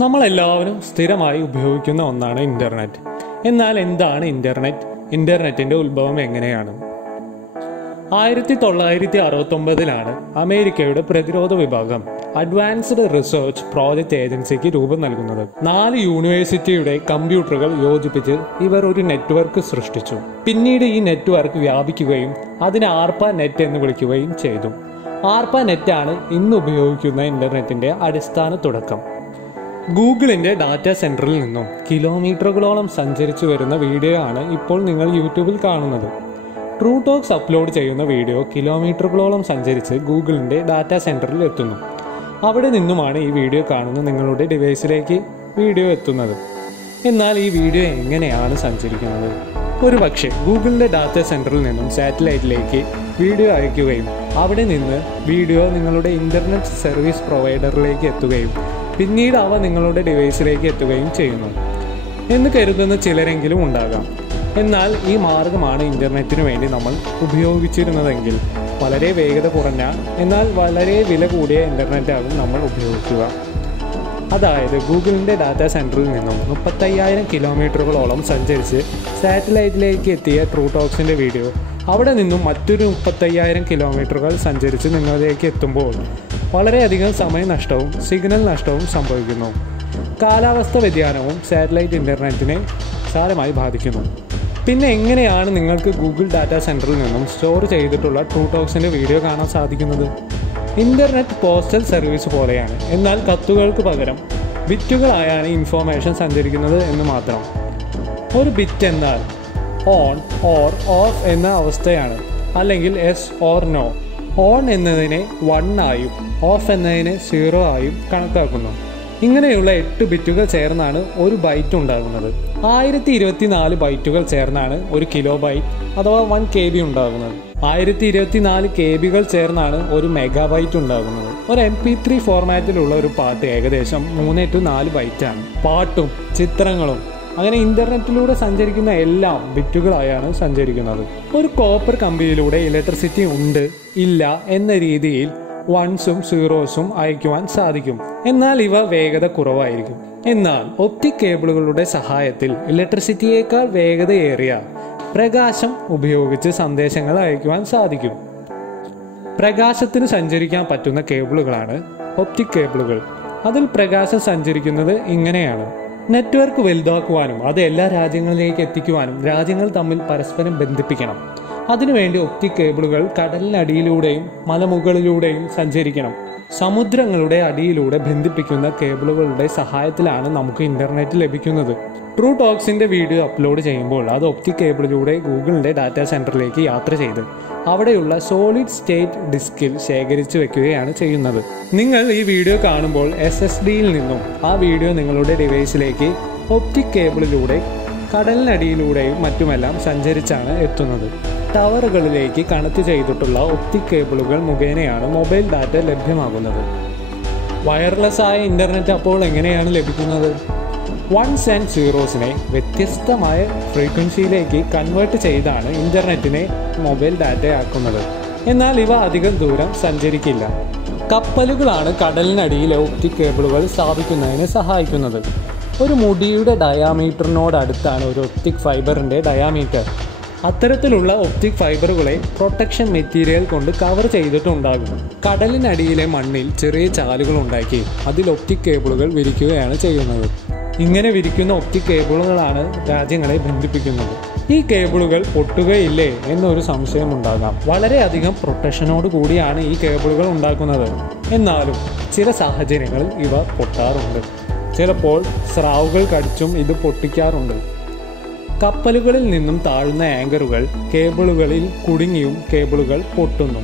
നമ്മളെല്ലാവരും സ്ഥിരമായി ഉപയോഗിക്കുന്ന ഒന്നാണ് ഇന്റർനെറ്റ്. എന്നാൽ എന്താണ് ഇന്റർനെറ്റ്? ഇന്റർനെറ്റിന്റെ ഉത്ഭവം എങ്ങനെയാണ്? 1969 അമേരിക്കയുടെ പ്രതിരോധ വിഭാഗം അഡ്വാൻസ്ഡ് റിസർച്ച് പ്രോജക്ട് ഏജൻസിക്ക് രൂപം നൽകുന്നത്. 4 യൂണിവേഴ്സിറ്റിയുടെ കമ്പ്യൂട്ടറുകൾ യോജിപ്പിച്ച് ഇവർ ഒരു നെറ്റ്വർക്ക് സൃഷ്ടിച്ചു. പിന്നീട് ഈ നെറ്റ്വർക്ക് വ്യാപിക്കുകയും അതിനെ ആർപ നെറ്റ് എന്ന് വിളിക്കുകയും ചെയ്തു. ആർപ നെറ്റാണ് ഇന്ന് ഉപയോഗിക്കുന്ന ഇന്റർനെറ്റിന്റെ അടിസ്ഥാന തുടക്കം. ഗൂഗിളിന്റെ ഡാറ്റാ സെന്ററിൽ നിന്നും കിലോമീറ്ററുകളോളം സഞ്ചരിച്ചു വരുന്ന വീഡിയോ ആണ് ഇപ്പോൾ നിങ്ങൾ യൂട്യൂബിൽ കാണുന്നത്. ട്രൂ ടോക്സ് അപ്ലോഡ് ചെയ്യുന്ന വീഡിയോ കിലോമീറ്ററുകളോളം സഞ്ചരിച്ച് ഗൂഗിളിന്റെ ഡാറ്റാ സെന്ററിൽ എത്തുന്നു. അവിടെ നിന്നുമാണ് ഈ വീഡിയോ കാണുന്ന നിങ്ങളുടെ ഡിവൈസിലേക്ക് വീഡിയോ എത്തുന്നത്. എന്നാൽ ഈ വീഡിയോ എങ്ങനെയാണ് സഞ്ചരിക്കുന്നത്? ഒരു പക്ഷേ ഗൂഗിളിന്റെ ഡാറ്റാ സെന്ററിൽ നിന്നും സാറ്റലൈറ്റിലേക്ക് വീഡിയോ അയക്കുകയും അവിടെ നിന്ന് വീഡിയോ നിങ്ങളുടെ ഇന്റർനെറ്റ് സർവീസ് പ്രൊവൈഡറിലേക്ക് എത്തുകയും പിന്നീട് അവ നിങ്ങളുടെ ഡിവൈസിലേക്ക് എത്തുകയും ചെയ്യുന്നു എന്ന് കരുതുന്ന ചിലരെങ്കിലും ഉണ്ടാകാം. എന്നാൽ ഈ മാർഗമാണ് ഇന്റർനെറ്റിന് വേണ്ടി നമ്മൾ ഉപയോഗിച്ചിരുന്നതെങ്കിൽ വളരെ വേഗത കുറഞ്ഞ എന്നാൽ വളരെ വില കൂടിയ ഇന്റർനെറ്റാകും നമ്മൾ ഉപയോഗിക്കുക. അതായത് ഗൂഗിളിന്റെ ഡാറ്റാ സെന്ററിൽ നിന്നും 35,000 കിലോമീറ്ററുകളോളം സഞ്ചരിച്ച് സാറ്റലൈറ്റിലേക്ക് എത്തിയ ട്രൂ ടോക്സിന്റെ വീഡിയോ അവിടെ നിന്നും മറ്റൊരു 35,000 കിലോമീറ്ററുകൾ സഞ്ചരിച്ച് നിങ്ങളിലേക്ക് എത്തുമ്പോൾ വളരെയധികം സമയനഷ്ടവും സിഗ്നൽ നഷ്ടവും സംഭവിക്കുന്നു. കാലാവസ്ഥ വ്യതിയാനവും സാറ്റലൈറ്റ് ഇന്റർനെറ്റിനെ സാരമായി ബാധിക്കുന്നു. പിന്നെ എങ്ങനെയാണ് നിങ്ങൾക്ക് ഗൂഗിൾ ഡാറ്റാ സെന്ററിൽ നിന്നും സ്റ്റോർ ചെയ്തിട്ടുള്ള ട്രൂ ടോക്സിന്റെ വീഡിയോ കാണാൻ സാധിക്കുന്നത്? ഇന്റർനെറ്റ് പോസ്റ്റൽ സർവീസ് പോലെയാണ്. എന്നാൽ കത്തുകൾക്ക് പകരം ബിറ്റുകളായാണ് ഇൻഫോർമേഷൻ സഞ്ചരിക്കുന്നത് എന്ന് മാത്രം. ഒരു ബിറ്റ് എന്നാൽ ഓൺ ഓർ ഓഫ് എന്ന അവസ്ഥയാണ്, അല്ലെങ്കിൽ എസ് ഓർ നോ. ഓൺ എന്നതിനെ 1 ആയും ഓഫ് എന്നതിനെ 0 ആയും കണക്കാക്കുന്നു. ഇങ്ങനെയുള്ള 8 ബിറ്റുകൾ ചേർന്നാണ് ഒരു ബൈറ്റ് ഉണ്ടാകുന്നത്. 1024 ബൈറ്റുകൾ ചേർന്നാണ് ഒരു കിലോ ബൈറ്റ് അഥവാ 1 KB ഉണ്ടാകുന്നത്. 1024 KB ചേർന്നാണ് ഒരു മെഗാബൈറ്റ് ഉണ്ടാകുന്നത്. ഒരു MP3 ഫോർമാറ്റിലുള്ള ഒരു പാട്ട് ഏകദേശം 3 to 4 ബൈറ്റാണ്. പാട്ടും ചിത്രങ്ങളും അങ്ങനെ ഇന്റർനെറ്റിലൂടെ സഞ്ചരിക്കുന്ന എല്ലാം ബിറ്റുകളായാണ് സഞ്ചരിക്കുന്നത്. ഒരു കോപ്പർ കമ്പിയിലൂടെ ഇലക്ട്രിസിറ്റി ഉണ്ട് ഇല്ല എന്ന രീതിയിൽ 1സും 0സും അയക്കുവാൻ സാധിക്കും. എന്നാൽ ഇവ വേഗത കുറവായിരിക്കും. എന്നാൽ ഒപ്റ്റിക് കേബിളുകളുടെ സഹായത്തിൽ ഇലക്ട്രിസിറ്റിയേക്കാൾ വേഗതയേറിയ പ്രകാശം ഉപയോഗിച്ച് സന്ദേശങ്ങൾ അയക്കുവാൻ സാധിക്കും. പ്രകാശത്തിന് സഞ്ചരിക്കാൻ പറ്റുന്ന കേബിളുകളാണ് ഒപ്റ്റിക് കേബിളുകൾ. അതിൽ പ്രകാശം സഞ്ചരിക്കുന്നത് ഇങ്ങനെയാണ്. നെറ്റ്വർക്ക് വലുതാക്കുവാനും അത് എല്ലാ രാജ്യങ്ങളിലേക്ക് എത്തിക്കുവാനും രാജ്യങ്ങൾ തമ്മിൽ പരസ്പരം ബന്ധിപ്പിക്കണം. അതിനുവേണ്ടി ഒപ്റ്റിക് കേബിളുകൾ കടലിനടിയിലൂടെയും മലമുകളിലൂടെയും സഞ്ചരിക്കണം. സമുദ്രങ്ങളുടെ അടിയിലൂടെ ബന്ധിപ്പിക്കുന്ന കേബിളുകളുടെ സഹായത്തിലാണ് നമുക്ക് ഇന്റർനെറ്റ് ലഭിക്കുന്നത്. ട്രൂ ടോക്സിന്റെ വീഡിയോ അപ്ലോഡ് ചെയ്യുമ്പോൾ അത് ഒപ്റ്റിക് കേബിളിലൂടെ ഗൂഗിളിന്റെ ഡാറ്റാ സെന്ററിലേക്ക് യാത്ര ചെയ്ത് അവിടെയുള്ള സോളിഡ് സ്റ്റേറ്റ് ഡിസ്കിൽ ശേഖരിച്ചു വെക്കുകയാണ് ചെയ്യുന്നത്. നിങ്ങൾ ഈ വീഡിയോ കാണുമ്പോൾ SSDയിൽ നിന്നും ആ വീഡിയോ നിങ്ങളുടെ ഡിവൈസിലേക്ക് ഒപ്റ്റിക് കേബിളിലൂടെ കടലിനടിയിലൂടെയും മറ്റുമെല്ലാം സഞ്ചരിച്ചാണ് എത്തുന്നത്. ടവറുകളിലേക്ക് കണക്ട് ചെയ്തിട്ടുള്ള ഒപ്റ്റിക് കേബിളുകൾ മുഖേനയാണ് മൊബൈൽ ഡാറ്റ ലഭ്യമാകുന്നത്. വയർലെസ് ആയ ഇന്റർനെറ്റ് അപ്പോൾ എങ്ങനെയാണ് ലഭിക്കുന്നത്? 1s and 0s വ്യത്യസ്തമായ ഫ്രീക്വൻസിയിലേക്ക് കൺവേർട്ട് ചെയ്താണ് ഇന്റർനെറ്റിനെ മൊബൈൽ ഡാറ്റയാക്കുന്നത്. എന്നാൽ ഇവ അധികം ദൂരം സഞ്ചരിക്കില്ല. കപ്പലുകളാണ് കടലിനടിയിലെ ഒപ്റ്റിക് കേബിളുകൾ സ്ഥാപിക്കുന്നതിന് സഹായിക്കുന്നത്. ഒരു മുടിയുടെ ഡയാമീറ്ററിനോടടുത്താണ് ഒരു ഒപ്റ്റിക് ഫൈബറിന്റെ ഡയാമീറ്റർ. അത്തരത്തിലുള്ള ഒപ്റ്റിക് ഫൈബറുകളെ പ്രൊട്ടക്ഷൻ മെറ്റീരിയൽ കൊണ്ട് കവർ ചെയ്തിട്ടുണ്ടാകും. കടലിനടിയിലെ മണ്ണിൽ ചെറിയ ചാലുകൾ ഉണ്ടാക്കി അതിൽ ഒപ്റ്റിക് കേബിളുകൾ വിരിക്കുകയാണ് ചെയ്യുന്നത്. ഇങ്ങനെ വിരിക്കുന്ന ഒപ്റ്റിക് കേബിളുകളാണ് രാജ്യങ്ങളെ ബന്ധിപ്പിക്കുന്നത്. ഈ കേബിളുകൾ പൊട്ടുകയില്ലേ എന്നൊരു സംശയം ഉണ്ടാകാം. വളരെയധികം പ്രൊട്ടക്ഷനോട് കൂടിയാണ് ഈ കേബിളുകൾ ഉണ്ടാക്കുന്നത്. എന്നാലും ചില സാഹചര്യങ്ങളിൽ ഇവ പൊട്ടാറുണ്ട്. ചിലപ്പോൾ സ്രാവുകൾ കടിച്ചും ഇത് പൊട്ടിക്കാറുണ്ട്. കപ്പലുകളിൽ നിന്നും താഴുന്ന ആങ്കറുകൾ കേബിളുകളിൽ കുടുങ്ങിയും കേബിളുകൾ പൊട്ടുന്നു.